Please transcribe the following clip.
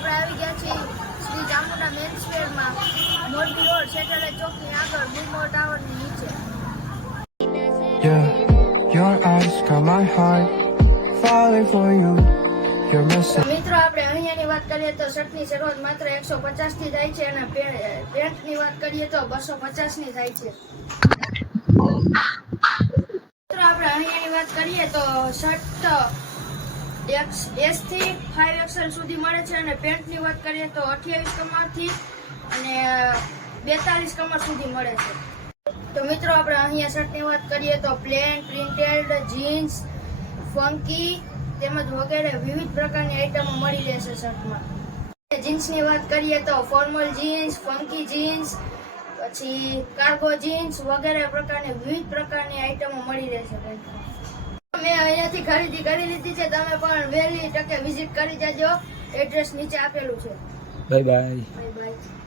આપણે આવી ગયા છીએ શ્રી ચામુંડા મેન્સ વેરમાં, મોરબી રોડ, સેટેલાઇટ ચોકની આગળ, બુમો ટાવરની નીચે. Yeah, your eyes got my heart falling for you. You're missing. મિત્રો આપણે અહીંયાની વાત કરીએ તો શર્ટની શરૂઆત માત્ર 150 થી થાય છે અને પેન્ટની વાત કરીએ તો 250 ની થાય છે. મિત્રો આપણે અહીંયાની વાત કરીએ તો શર્ટ S થી 5XL સુધી મળે છે અને પેન્ટની વાત કરીએ તો 28 કમર થી અને 42 કમર સુધી મળે છે. તો મિત્રો આપણે અહીંયા શર્ટની વાત કરીએ તો પ્લેન, પ્રિન્ટેડ, જીન્સ, ફંકી તેમજ વગેરે વિવિધ પ્રકારની આઈટમો મળી રહેશે શર્ટમાં. જીન્સની વાત કરીએ તો ફોર્મલ જીન્સ, ફંકી જીન્સ, પછી કાર્ગો જીન્સ વગેરે પ્રકારની વિવિધ પ્રકારની આઈટમો મળી રહેશે. મેં અહીંયાથી ખરીદી કરી લીધી છે, તમે પણ વહેલી તકે વિઝિટ કરી જાજો. એડ્રેસ નીચે આપેલું છે. Bye bye. Bye bye.